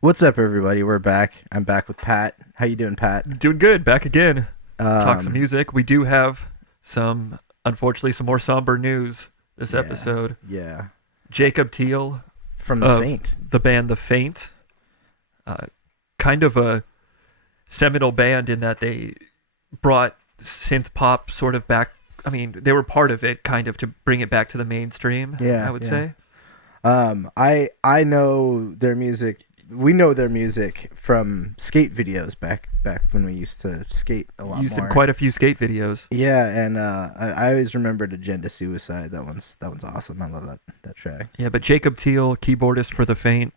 What's up, everybody? We're back. I'm back with Pat. How you doing, Pat? Doing good. Back again. Talk some Um, music. We do have unfortunately, some more somber news this yeah, episode. yeah. Jacob Teal From the of Faint. the band The Faint, uh, kind of a seminal band in that they brought synth pop sort of back. I mean, they were part of it, kind of, to bring it back to the mainstream, Yeah, I would yeah. say. I know their music. We know their music from skate videos back when we used to skate a lot Used in more. quite a few skate videos. Yeah, and I always remembered Agenda Suicide. That one's awesome. I love that track. Yeah, but Jacob Teal, keyboardist for The Faint,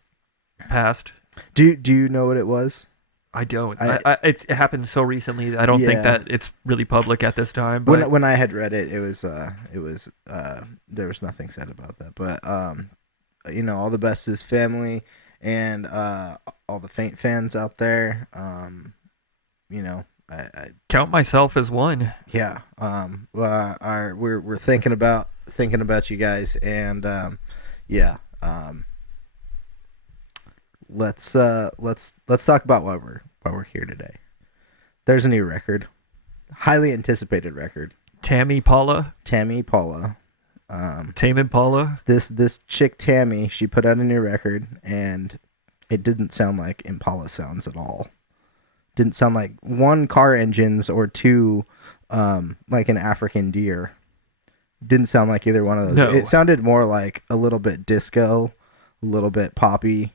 passed. Do you know what it was? I don't. I It happened so recently that I don't think Yeah. that it's really public at this time. When But when I had read it, it was there was nothing said about that. But all the best to his family and all the Faint fans out there. You know, I count myself as one. yeah. We're thinking about you guys, and yeah. Let's talk about why we're here today. There's a new record, highly anticipated record. Tame Impala, Tame Paula. Tame Impala. This chick Tammy, she put out a new record, and it didn't sound like Impala sounds at all. Didn't sound like one, car engines, or two, like an African deer. Didn't sound like either one of those. No. It sounded more like a little bit disco, a little bit poppy.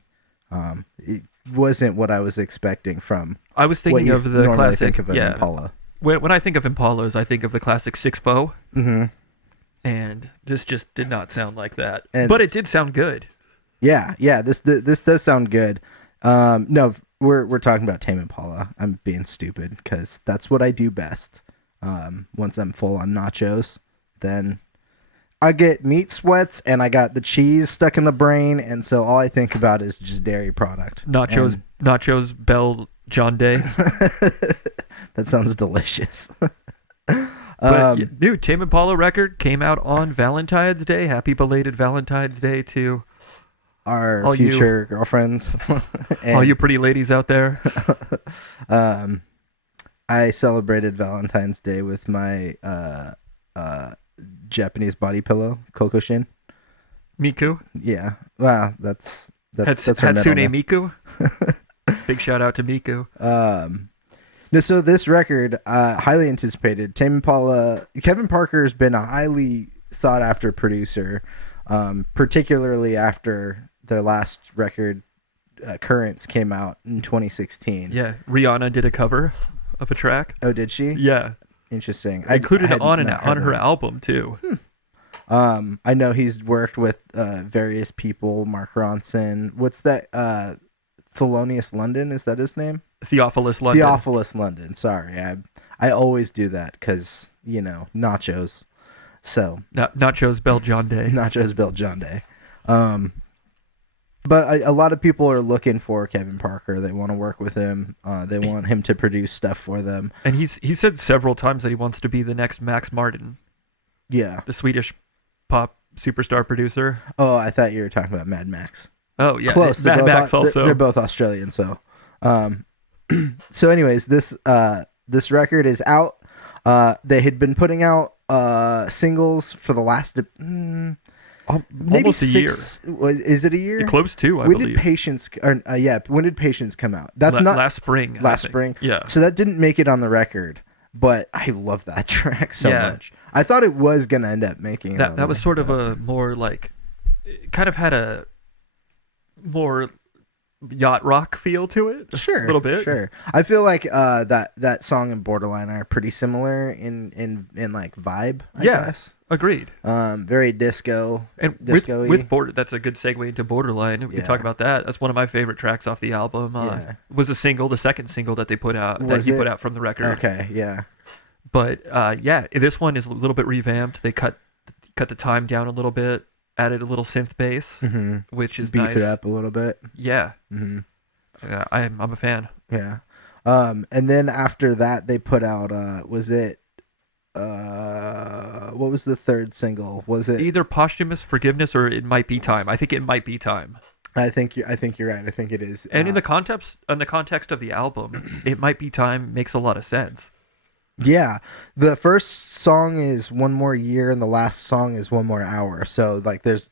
It wasn't what I was expecting from I was what thinking you of the normally classic. think of an Yeah. Impala. When I think of Impalas, I think of the classic 6-4, Mm-hmm. and this just did not sound like that. And But it did sound good. yeah. This does sound good. No, we're talking about Tame Impala. I'm being stupid because that's what I do best. Once I'm full on nachos, then I get meat sweats and I got the cheese stuck in the brain, and so all I think about is just dairy product. Nachos Bell John Day. That sounds delicious. But dude, Tame Impala record came out on Valentine's Day. Happy belated Valentine's Day to Our all you- future girlfriends. all you pretty ladies out there. um, I celebrated Valentine's Day with my Japanese body pillow, Coco Shin. Miku. Yeah, wow, that's her middle Hatsune name. Miku. Big shout out to Miku. No, so this record, highly anticipated. Tame Impala, Kevin Parker's been a highly sought after producer, particularly after their last record, Currents, came out in 2016. Yeah, Rihanna did a cover of a track. Oh, did she? Yeah, Interesting. included I had on not heard her that. album too. I know he's worked with various people. Mark Ronson. What's that? Thelonious London, is that his name? Theophilus London. Theophilus London. Sorry, I always do that because nachos. So Nachos Bell John Day. nachos built John Day. But a lot of people are looking for Kevin Parker. They want to work with him. They want him to produce stuff for them. And he said several times that he wants to be the next Max Martin, Yeah. the Swedish pop superstar producer. Oh, I thought you were talking about Mad Max. Oh yeah, Close. Mad Max they're- also. They're both Australian. So, so anyways, this record is out. They had been putting out singles for the last maybe Almost a year. Is it a year? Close to, I when believe. did Patience? Or, yeah, when did Patience come out? That's not last spring. I last think. spring. Yeah. So that didn't make it on the record, but I love that track so Yeah. much. I thought it was gonna end up making it. That was sort of a more like, it kind of had a more yacht rock feel to it. Sure, a little bit. Sure, I feel like that song and Borderline are pretty similar in like vibe. I guess. Agreed. Very disco. And Disco-y. with Border, that's a good segue into Borderline. We Yeah. can talk about that. That's one of my favorite tracks off the album. Yeah. Was a single, the second single that they put out, Was that he it? put out from the record. Okay, yeah. But yeah, this one is a little bit revamped. They cut the time down a little bit, added a little synth bass, Mm-hmm. which is Beef nice. it up a little bit. Yeah, Mm-hmm. I'm a fan. Yeah. And then after that, they put out was it what was the third single? Was it Either Posthumous Forgiveness or It Might Be Time. I think It Might Be Time. I think you're right. I think it is. And in the context of the album, it might be time makes a lot of sense. Yeah, the first song is One More Year, and the last song is One More Hour. So like, there's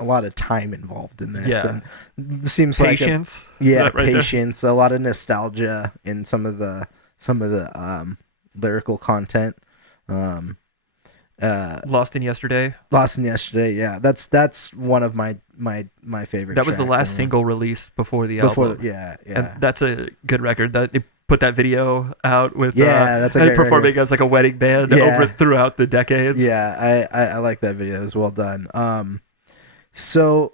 a lot of time involved in this, Yeah. and it seems Patience. yeah, Right there. patience, a lot of nostalgia in some of the lyrical content. Um, Lost in Yesterday. Lost in Yesterday, yeah, that's one of my favorite. That was the tracks last anyway. single released before the Before, album. yeah, And yeah, that's a good record. That they put that video out with yeah, that's a and great performing record. as like a wedding band over Yeah, throughout the decades. yeah, I like that video. It was well done. So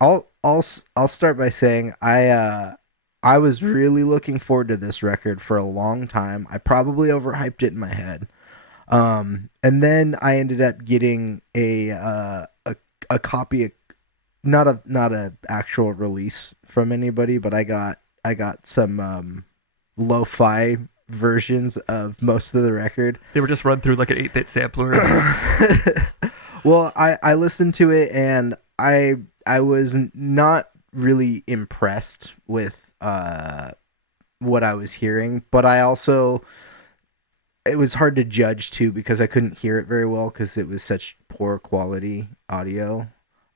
I'll start by saying I was really looking forward to this record for a long time. I probably overhyped it in my head. And then I ended up getting a copy, not a actual release from anybody, but I got some lo-fi versions of most of the record. They were just run through like an 8-bit sampler. Well, I listened to it, and I was not really impressed with what I was hearing, but I also, it was hard to judge too because I couldn't hear it very well because it was such poor quality audio.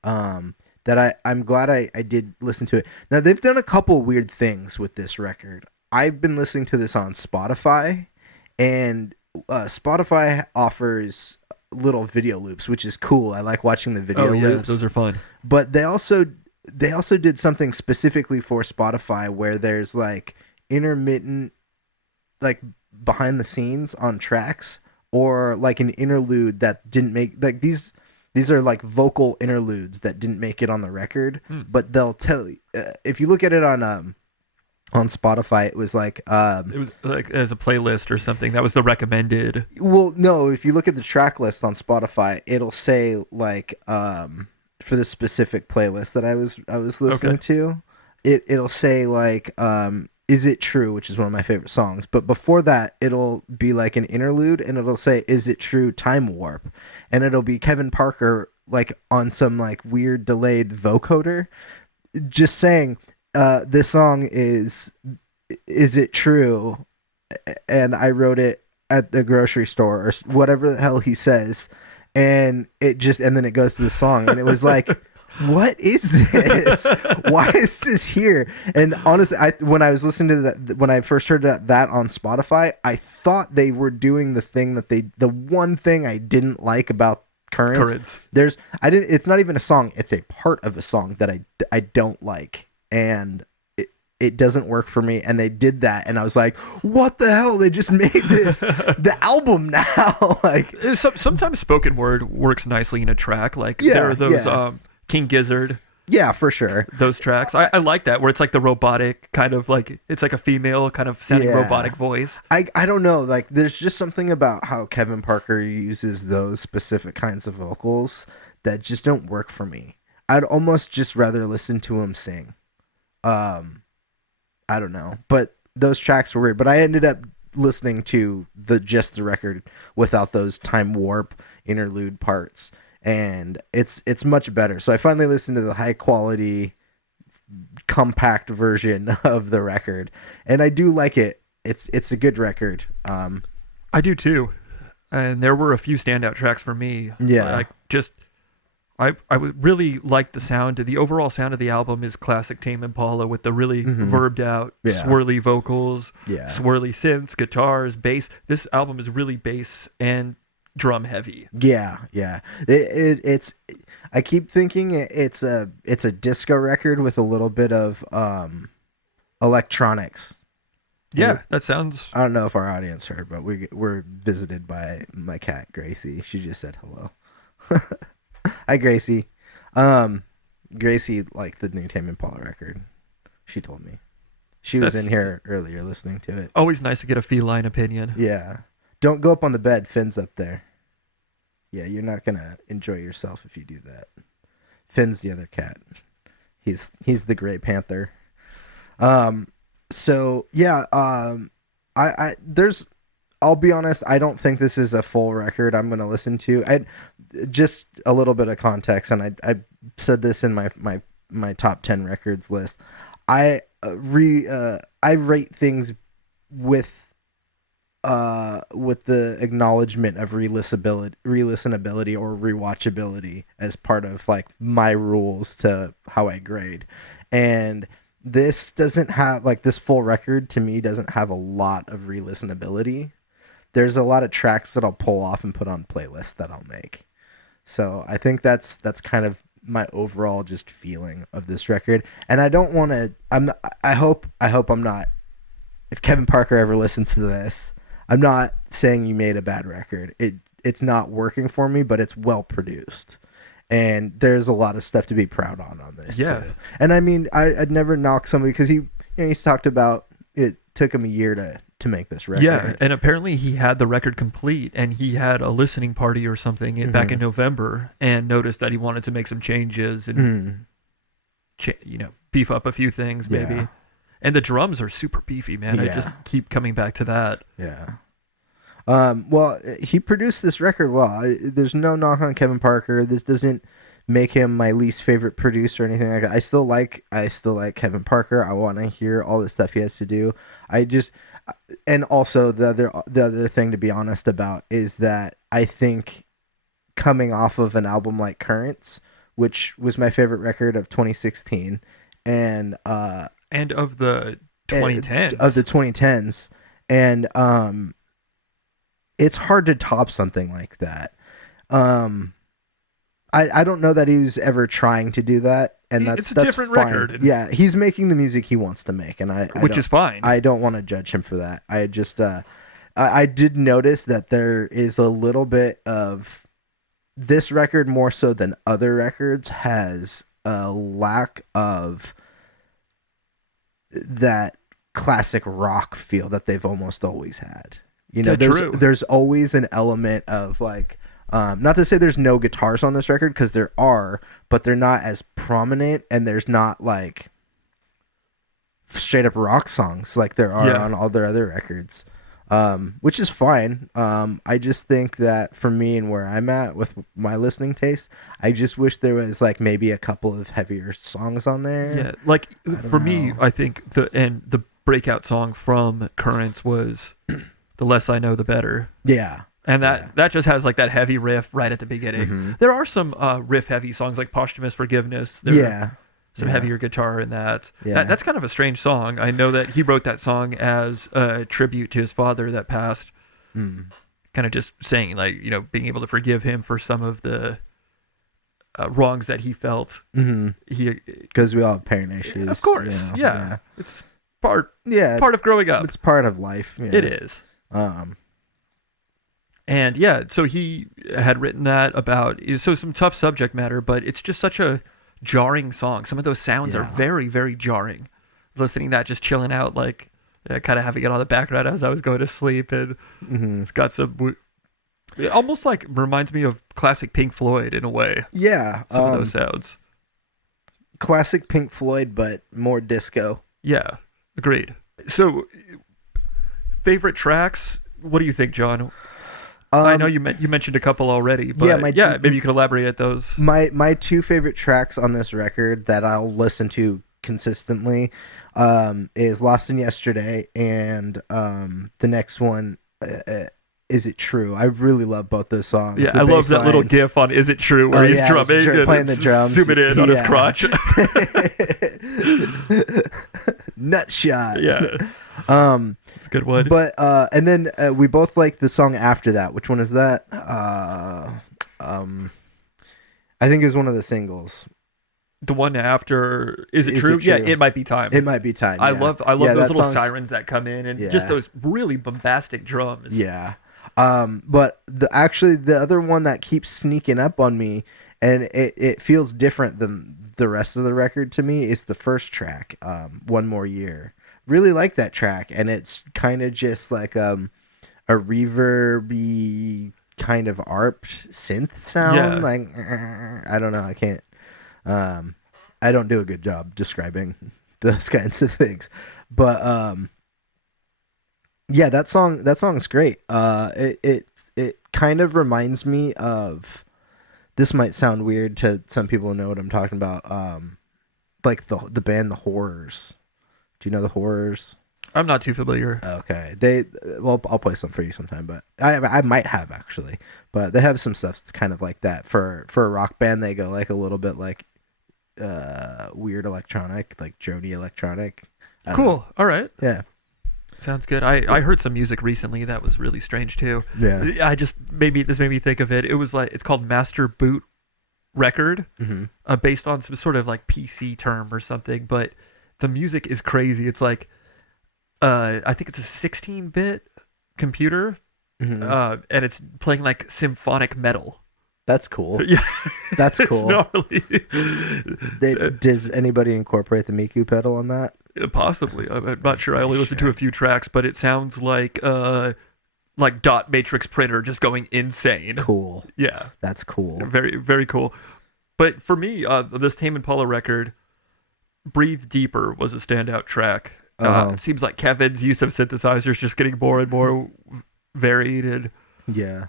That I'm glad I did listen to it. Now they've done a couple weird things with this record. I've been listening to this on Spotify, and Spotify offers little video loops, which is cool. I like watching the video Oh yeah, loops. those are fun. But they also did something specifically for Spotify where there's like intermittent, like behind the scenes on tracks, or like an interlude that didn't make, like these are like vocal interludes that didn't make it on the record, but they'll tell you if you look at it on Spotify, it was like It was like as a playlist or something. That was the recommended. well, no, if you look at the track list on Spotify, it'll say like for the specific playlist that I was listening Okay. to, it'll say like Is It True, which is one of my favorite songs. But before that, it'll be like an interlude, and it'll say Is It True, Time Warp, and it'll be Kevin Parker like on some like weird delayed vocoder just saying this song is it true, and I wrote it at the grocery store or whatever the hell he says, and it just, and then it goes to the song, and it was like, what is this? Why is this here? And honestly, when I was listening to that, when I first heard that on Spotify, I thought they were doing the one thing I didn't like about Currents. Currents. I didn't, it's not even a song, it's a part of a song that I don't like, and it doesn't work for me, and they did that, and I was like, what the hell, they just made this the album now. Like, Sometimes spoken word works nicely in a track. Like Yeah, there are those yeah. King Gizzard, yeah, for sure. those tracks. I like that where it's like the robotic kind of like it's like a female kind of sounding Yeah. robotic voice. I don't know, like there's just something about how Kevin Parker uses those specific kinds of vocals that just don't work for me. I'd almost just rather listen to him sing. I don't know, but those tracks were weird. But I ended up listening to the record without those time warp interlude parts, and it's much better. So I finally listened to the high quality compact version of the record, and I do like it. It's a good record. I do too, and there were a few standout tracks for me. Yeah. Like just I would really like the sound. The overall sound of the album is classic Tame Impala with the really verbed out, Yeah. swirly vocals, Yeah. swirly synths, guitars, bass. This album is really bass and drum heavy. Yeah, yeah. It's. I keep thinking it's a disco record with a little bit of electronics. Yeah, that sounds. I don't know if our audience heard, but we're visited by my cat Gracie. She just said hello. Hi, Gracie. Gracie liked the new Tame Impala record. She told me. She was That's- in here earlier listening to it. Always nice to get a feline opinion. Yeah. Don't go up on the bed. Finn's up there. Yeah, you're not gonna enjoy yourself if you do that. Finn's the other cat. He's the Gray Panther. So yeah, I there's, I'll be honest, I don't think this is a full record I'm gonna listen to. I just a little bit of context, and I said this in my my top 10 records list. I rate things with with the acknowledgement of re-listenability or rewatchability as part of like my rules to how I grade. And this doesn't have like this full record to me doesn't have a lot of re-listenability. There's a lot of tracks that I'll pull off and put on playlists that I'll make. So I think that's kind of my overall just feeling of this record. And I don't want to. I hope I'm not. If Kevin Parker ever listens to this, I'm not saying you made a bad record. It's not working for me, but it's well produced, and there's a lot of stuff to be proud on this. Yeah. Too. And I mean, I'd never knock somebody because he's talked about it took him a year to make this record. Yeah, and apparently he had the record complete, and he had a listening party or something back in November, and noticed that he wanted to make some changes and beef up a few things maybe. Yeah. And the drums are super beefy, man. I Yeah. just keep coming back to that. Yeah. Well, he produced this record well. There's no knock on Kevin Parker. This doesn't make him my least favorite producer or anything like that. I still like Kevin Parker. I want to hear all the stuff he has to do. And also the other thing to be honest about is that I think coming off of an album like Currents, which was my favorite record of 2016, and of the 2010s, and it's hard to top something like that. I don't know that he was ever trying to do that, and that's different fine. record. Yeah, he's making the music he wants to make, and which is fine. I don't want to judge him for that. I just I did notice that there is a little bit of this record more so than other records has a lack of that classic rock feel that they've almost always had. There's always an element of like, not to say there's no guitars on this record, because there are, but they're not as prominent, and there's not like straight up rock songs like there are on all their other records, which is fine. I just think that for me and where I'm at with my listening taste, I just wish there was like maybe a couple of heavier songs on there. Yeah, like for me, I think the breakout song from Currents was "The Less I Know, the Better." Yeah. And that just has like that heavy riff right at the beginning. Mm-hmm. There are some riff heavy songs like Posthumous Forgiveness. Some heavier guitar in that. Yeah. That's kind of a strange song. I know that he wrote that song as a tribute to his father that passed. Kind of just saying like, being able to forgive him for some of the wrongs that he felt. Because we all have parent issues. Of course. Yeah. It's part of growing up. It's part of life. Yeah. It is. And so he had written that about some tough subject matter, but it's just such a jarring song. Some of those sounds are very, very jarring. Listening to that, just chilling out, like kind of having it on the background as I was going to sleep, and it's got some. It almost like reminds me of classic Pink Floyd in a way. Yeah, some of those sounds. Classic Pink Floyd, but more disco. Yeah, agreed. So, favorite tracks? What do you think, John? I know you mentioned a couple already, but maybe you could elaborate at those. My two favorite tracks on this record that I'll listen to consistently is Lost in Yesterday, and the next one, Is It True? I really love both those songs. Yeah, I love that little gif on Is It True where he's drumming and playing the drums. Zooming in on his crotch. Nut shot. Yeah. It's a good one. But and then we both like the song after that. Which one is that? I think it was one of the singles. The one after Is It True? Yeah, It Might Be Time. It Might Be Time. I love those little sirens that come in and just those really bombastic drums. Yeah. But the other one that keeps sneaking up on me, and it feels different than the rest of the record to me, is the first track, One More Year. Really like that track, and it's kind of just like a reverby kind of ARP synth sound. Yeah. Like I don't know, I can't. I don't do a good job describing those kinds of things, but that song's great. It kind of reminds me of. This might sound weird to some people who know what I'm talking about. like the band The Horrors. Do you know The Horrors? I'm not too familiar. Okay, well, I'll play some for you sometime, but I might have actually, but they have some stuff that's kind of like that for a rock band. They go like a little bit like weird electronic, like drony electronic. I don't know. Cool. All right. Yeah, Sounds good. I heard some music recently that was really strange too. yeah. This made me think of it. It was like it's called Master Boot Record, Hmm. based on some sort of like PC term or something. But the music is crazy. It's like I think it's a 16-bit computer, Hmm. and it's playing like symphonic metal. That's cool. Yeah, That's it's cool. gnarly. Does anybody incorporate the Miku pedal on that? Possibly. I'm not sure. I only listened to a few tracks, but it sounds like dot matrix printer just going insane. Cool. Yeah, That's cool. very very cool. But for me, this Tame Impala record, "Breathe Deeper" was a standout track. Uh-huh. It seems like Kevin's use of synthesizers just getting more and more varied and Yeah.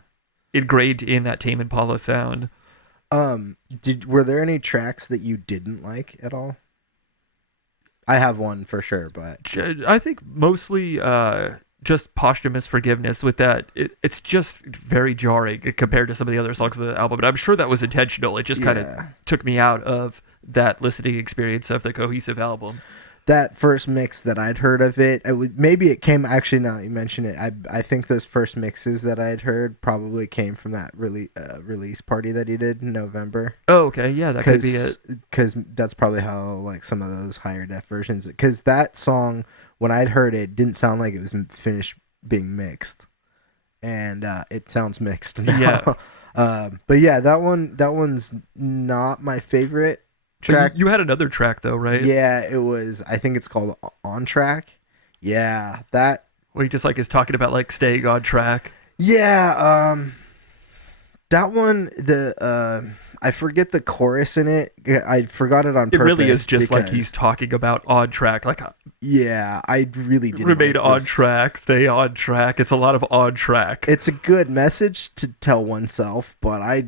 ingrained in that Tame Impala sound. Were there any tracks that you didn't like at all? I have one for sure, but I think mostly just posthumous forgiveness with that. It's just very jarring compared to some of the other songs of the album, but I'm sure that was intentional. It just kind of yeah. took me out of that listening experience of the cohesive album. That first mix that I'd heard of maybe it came actually now that you mention it. I think those first mixes that I'd heard probably came from that release party that he did in November. Oh, okay, yeah, that could be it. Because that's probably how like some of those higher def versions. Because that song, when I'd heard it, didn't sound like it was finished being mixed, and it sounds mixed now. Yeah. But yeah, that one's not my favorite But track. you had another track though, right? Yeah, it was. I think it's called On Track. Yeah, that. Where he just like is talking about like staying on track. Yeah, that one. I forget the chorus in it. I forgot it on It purpose. really is just like because- he's talking about on track, like Yeah, I really didn't. remain like on this. track, stay on track. It's a lot of on track. It's a good message to tell oneself, but I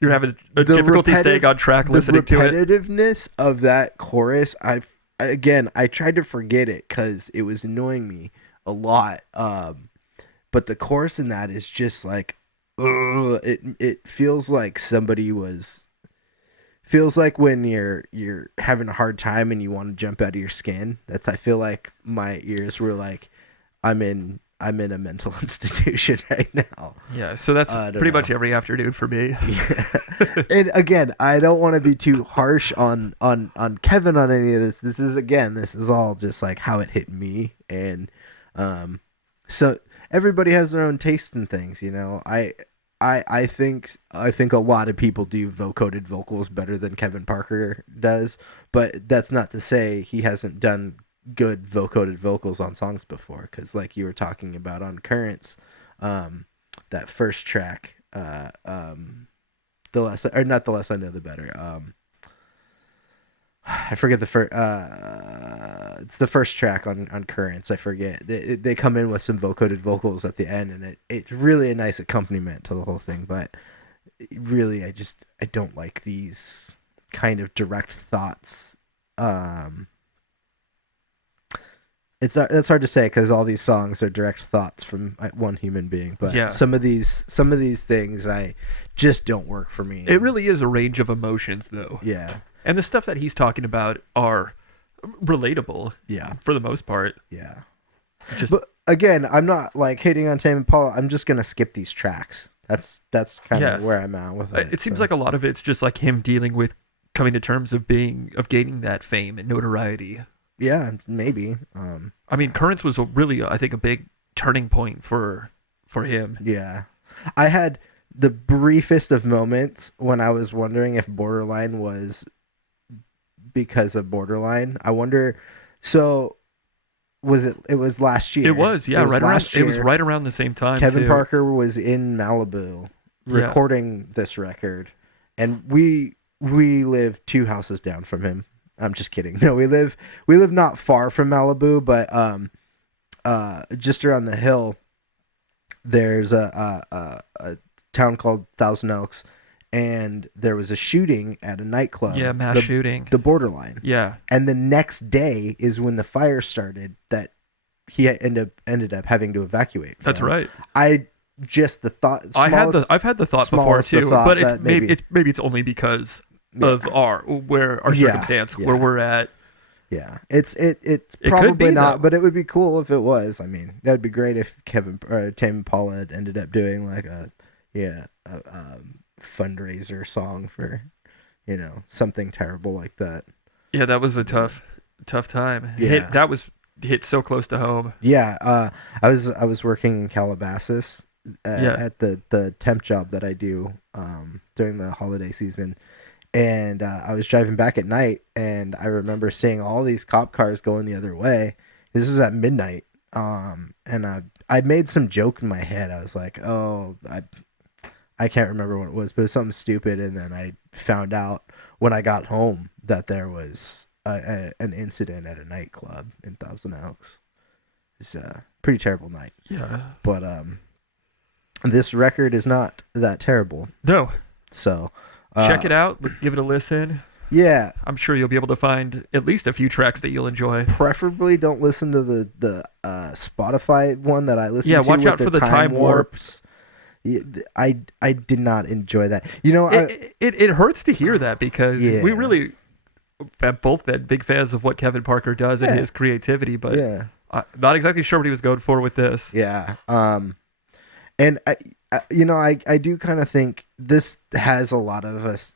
You're having a the difficulty staying on track the listening to it. repetitiveness of that chorus. I tried to forget it because it was annoying me a lot. But the chorus in that is just like, ugh, it feels like feels like when you're having a hard time and you want to jump out of your skin. I feel like my ears were like, I'm in a mental institution right now. Yeah, so that's I don't pretty know. much every afternoon for me. Yeah. And again, I don't want to be too harsh on Kevin on any of this. This is all just like how it hit me, and so everybody has their own taste in things, you know. I think a lot of people do vocoded vocals better than Kevin Parker does, but that's not to say he hasn't done good vocoded vocals on songs before, because like you were talking about on Currents, that first track, the less or not the less I know the better. I forget the first. It's the first track on Currents. I forget. They come in with some vocoded vocals at the end, and it's really a nice accompaniment to the whole thing. But really, I don't like these kind of direct thoughts. It's hard to say because all these songs are direct thoughts from one human being. But Yeah. some of these things I just don't work for me. It really is a range of emotions, though. Yeah. And the stuff that he's talking about are relatable Yeah. for the most part. Yeah. Just But again, I'm not like hating on Tame Impala. I'm just gonna skip these tracks. That's kind of Yeah. where I'm at with it. it seems so. like a lot of it's just like him dealing with coming to terms of gaining that fame and notoriety. Yeah, maybe. I mean, Currents was I think, a big turning point for him. Yeah, I had the briefest of moments when I was wondering if Borderline was because of Borderline. I wonder. So was it? It was last year. It was, yeah, It was right around. last It was year. right around the same time. Kevin too. Parker was in Malibu Yeah. recording this record, and we live 2 houses down from him. I'm just kidding. No, we live not far from Malibu, but just around the hill, there's a town called Thousand Oaks, and there was a shooting at a nightclub. Yeah, mass shooting. The Borderline. Yeah. And the next day is when the fire started that he ended up having to evacuate from. That's right. I've had the thought before too, but maybe it's only because of our circumstance where we're at. Yeah, it's probably not, but it would be cool if it was. I mean, that would be great if Tame Impala had ended up doing like a fundraiser song for, something terrible like that. Yeah, that was a tough time. Yeah. That was hit so close to home. Yeah, I was working in Calabasas at the temp job that I do during the holiday season. And I was driving back at night, and I remember seeing all these cop cars going the other way. This was at midnight, and I made some joke in my head. I was like, "Oh, I can't remember what it was, but it was something stupid." And then I found out when I got home that there was an incident at a nightclub in Thousand Oaks. It's a pretty terrible night. Yeah. But this record is not that terrible. No. So. Check it out. Give it a listen. Yeah. I'm sure you'll be able to find at least a few tracks that you'll enjoy. Preferably don't listen to the Spotify one that I listened to. Yeah, watch out for the time warps. Yeah, I did not enjoy that. It hurts to hear that because we really have both been big fans of what Kevin Parker does and his creativity, but I'm not exactly sure what he was going for with this. Yeah. And I do kind of think this has a lot of us.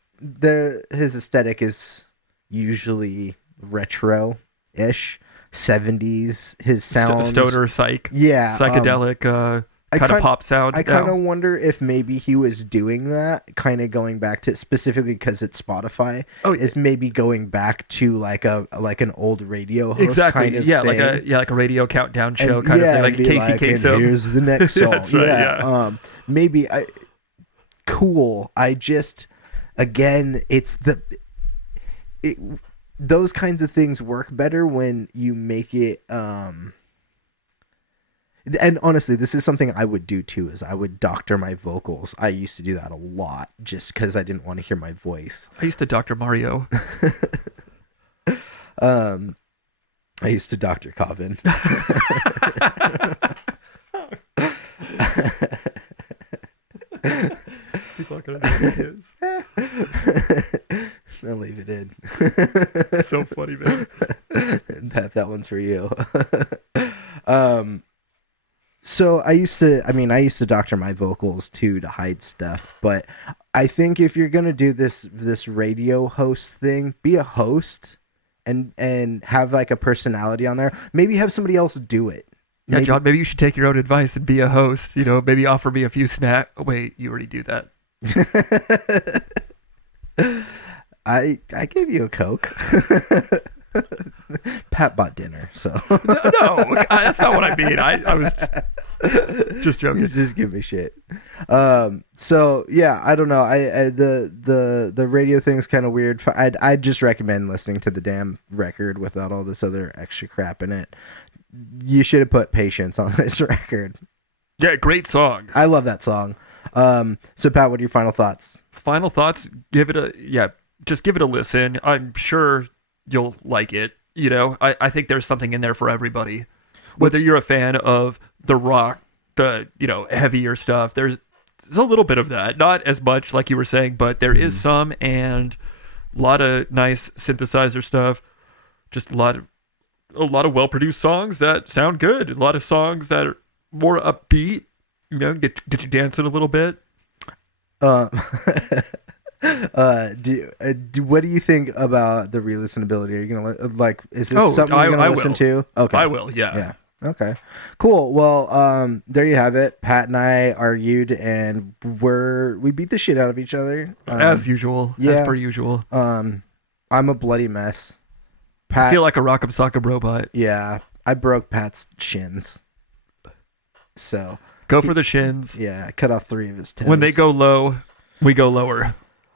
His aesthetic is usually retro-ish, 70s. His sound, stoner psychedelic kind of pop sound. I kind of wonder if maybe he was doing that, kind of going back to specifically because it's Spotify. Oh, is maybe going back to like an old radio host kind of thing. like a radio countdown show kind of thing, like Casey Kasem. Here's the next song. That's right, maybe cool. I just again, those kinds of things work better when you make it. And honestly, this is something I would do too. Is I would doctor my vocals. I used to do that a lot just because I didn't want to hear my voice. I used to doctor Mario. I used to doctor Coven. People are gonna know what it is. I'll leave it in. So funny, man. Pat, that one's for you. So I used to doctor my vocals too to hide stuff, but I think if you're gonna do this radio host thing, be a host and have like a personality on there. Maybe have somebody else do it. Yeah, John, maybe you should take your own advice and be a host. Maybe offer me a few snacks. Oh, wait, you already do that. I gave you a Coke. Pat bought dinner, so no, that's not what I mean. I was just joking. Just give me shit. So yeah, I don't know. The radio thing's kind of weird. I'd just recommend listening to the damn record without all this other extra crap in it. You should have put Patience on this record. Yeah, great song. I love that song. So Pat, what are your final thoughts? Final thoughts? Just give it a listen. I'm sure you'll like it. I think there's something in there for everybody. Whether you're a fan of the rock, the heavier stuff, there's a little bit of that. Not as much like you were saying, but there is some, and a lot of nice synthesizer stuff. Just a lot of well-produced songs that sound good. A lot of songs that are more upbeat. Get you dancing a little bit. What do you think about the re-listenability? Are you gonna is this something you're gonna listen to? Okay, I will. Yeah. Okay. Cool. Well, there you have it. Pat and I argued, and we beat the shit out of each other as usual. Yeah. As per usual. I'm a bloody mess. Pat, I feel like a Rock'em Sock'em robot. Yeah, I broke Pat's shins. So go for the shins. Yeah, I cut off 3 of his toes. When they go low, we go lower.